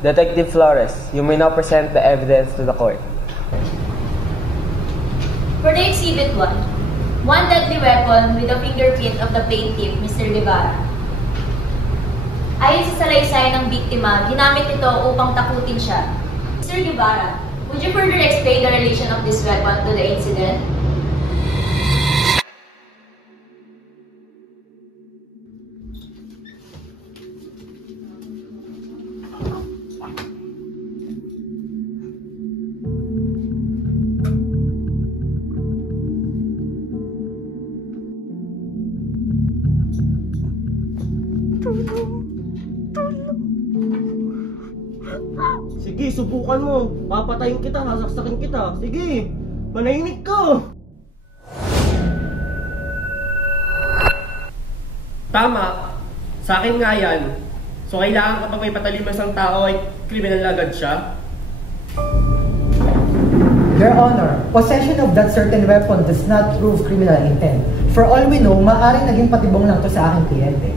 Detective Flores, you may now present the evidence to the court. For the Exhibit 1, one deadly weapon with the fingerprint of the plaintiff, Mr. Guevara. Ayon sa salaysay ng biktima, ginamit ito upang takutin siya. Mr. Guevara, would you further explain the relation of this weapon to the incident? Sige, subukan mo. Papatayin kita, sasaksakin kita. Sige, manahimik ka. Tama. Sa akin nga yan. So kailangan kapag may patalim isang tao ay kriminal agad siya? Your Honor, possession of that certain weapon does not prove criminal intent. For all we know, maaaring naging patibong lang to sa aking kliyente.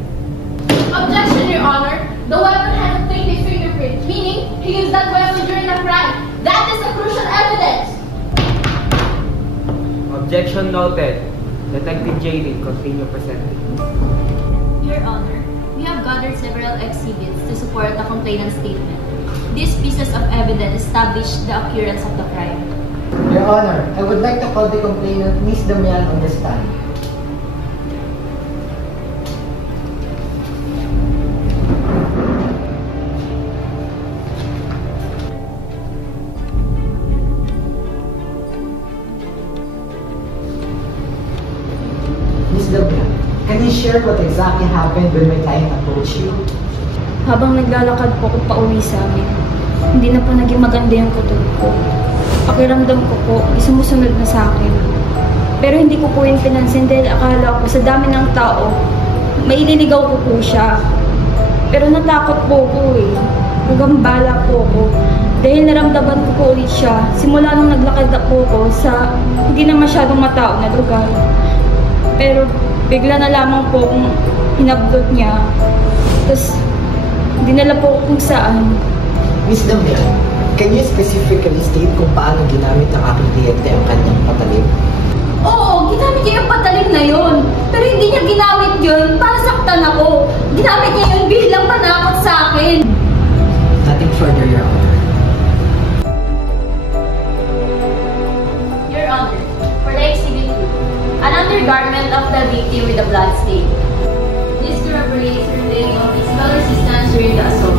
Objection, Your Honor. The weapon has a plaintiff's fingerprint, meaning he used that weapon during the crime. That is the crucial evidence. Objection noted. Detective JD, continue presenting. Your Honor, we have gathered several exhibits to support the complainant's statement. These pieces of evidence establish the occurrence of the crime. Your Honor, I would like to call the complainant, Ms. Damian, on the stand. Ms. Damian, can you share what exactly happened when my client approached you? Habang naglalakad po ko pauwi sa amin, hindi na po naging maganda yung kutob ko. Pakiramdam ko po, sumusunod na sa akin. Pero hindi ko po yung pinansin dahil akala ko sa dami ng tao, maililigaw ko po siya. Pero natakot po ko eh. Nagambala po ko. Dahil naramdaman ko po ulit siya, simula nung naglakad na po ko sa hindi na masyadong matao na lugar. Pero bigla na lamang po kung hinablot niya. Tapos dinala po kung saan. Ms. Damian, can you specifically state kung paano ginamit ng aking kliyente ang kanyang patalim? Oo, ginamit niya yung patalim na yun. Pero hindi niya ginamit yun para saktan ako. Ginamit niya yun bilang panakot sa akin. Nothing further, Your Honor. Your Honor, for the Exhibit 2, an undergarment of the victim with a blood stain. This corroborates her claim of physical resistance during the assault.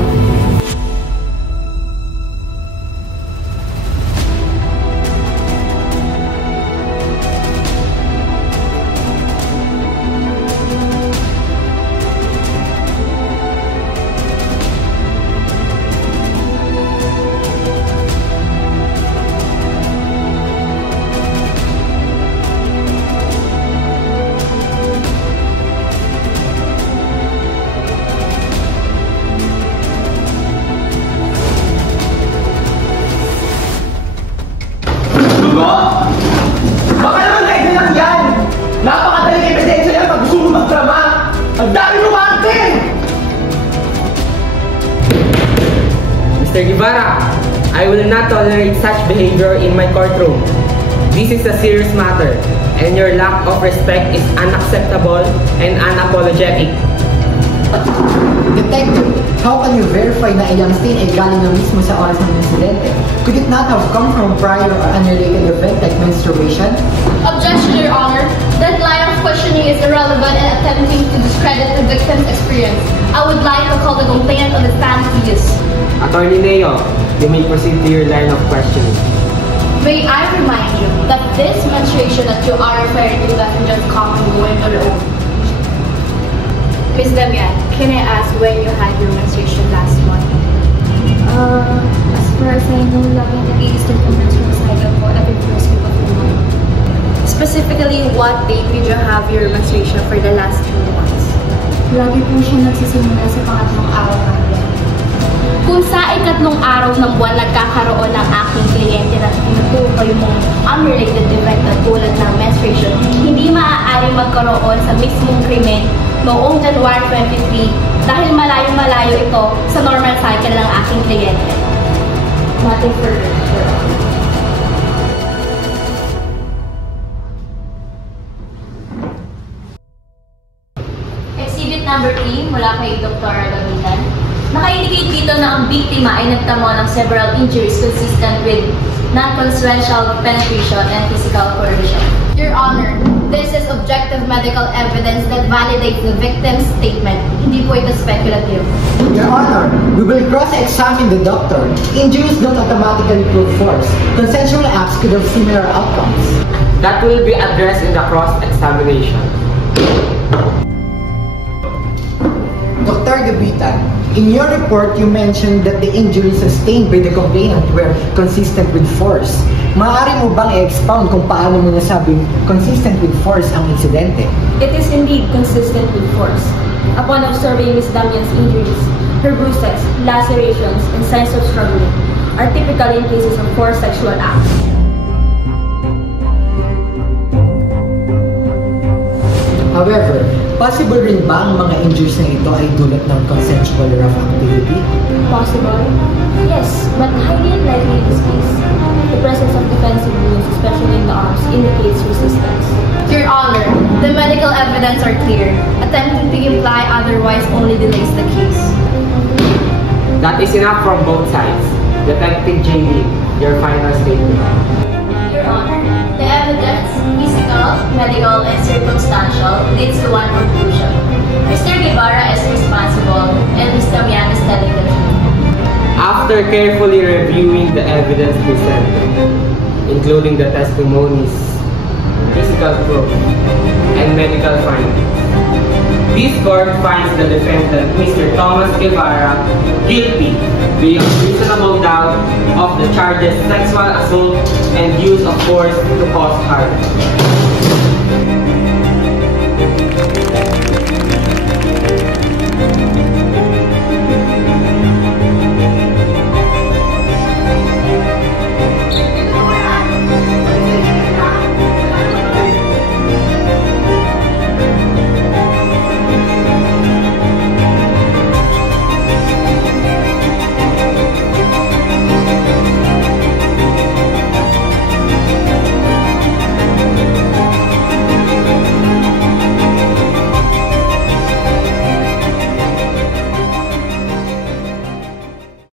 Baka naman kayo lang yan! Napakadaling ebidensya yan pag gusto mo magdrama! Ang dami mo Martin! Mr. Guevara, I will not tolerate such behavior in my courtroom. This is a serious matter, and your lack of respect is unacceptable and unapologetic. Detective, how can you verify na iyang stain ay galing na mismo sa oras ng insidente? Could it not have come from prior or unrelated event like menstruation? Objection, Your Honor. That line of questioning is irrelevant and attempting to discredit the victim's experience. I would like to call the complainant on the stand, please. Attorney Leo, you may proceed to your line of questioning. May I remind you that this menstruation that you are referring to doesn't just come and go into the own. Ms. Damian, can I ask when you had your menstruation last month? As far as I know, lagi nag-i-start ang menstrual cycle ko every first week of the month. Specifically, what date did you have your menstruation for the last 2 months? Lagi po siya nagsisimula sa pangatlong araw ng buwan. Kung sa ikatlong araw ng buwan nagkakaroon ng aking kliyente na tinutukoy mong unrelated event na tulad ng menstruation, hindi maaaring magkaroon sa mismong krimen noong January 23 dahil malayo-malayo ito sa normal cycle ng aking kliyente. indictment. Nothing further, Your Honor. Exhibit number 3 mula kay Dr. Gamitan. Naka-indicate dito na ang biktima ay nagtamo ng several injuries consistent with non-consensual penetration and physical coercion. Your Honor, this is objective medical evidence that validates the victim's statement. Hindi po ito speculative. Your Honor, we will cross-examine the doctor. Injuries don't automatically prove force. Consensual acts could have similar outcomes. That will be addressed in the cross-examination. Dr. Gabitan, in your report, you mentioned that the injuries sustained by the complainant were consistent with force. Maaari mo bang i-expound kung paano mo nasabing consistent with force ang insidente? It is indeed consistent with force. Upon observing Ms. Damian's injuries, her bruises, lacerations, and signs of struggling are typical in cases of forced sexual acts. However, possible rin ba ang mga injuries na ito ay dulot ng consensual rough activity? Possible? Yes, but highly unlikely in this case. The presence of defensive wounds, especially in the arms, indicates resistance. Your Honor, the medical evidence are clear. Attempting to imply otherwise only delays the case. That is enough from both sides. Detective JD, your final statement. Your Honor, the evidence, physical, medical, and circumstantial, leads to one conclusion. Mr. Guevara is responsible, and Ms. Damian is telling the truth. After carefully reviewing the evidence presented, including the testimonies, physical proof, and medical findings, this court finds the defendant, Mr. Thomas Guevara, guilty beyond reasonable doubt of the charges sexual assault and use of force to cause harm.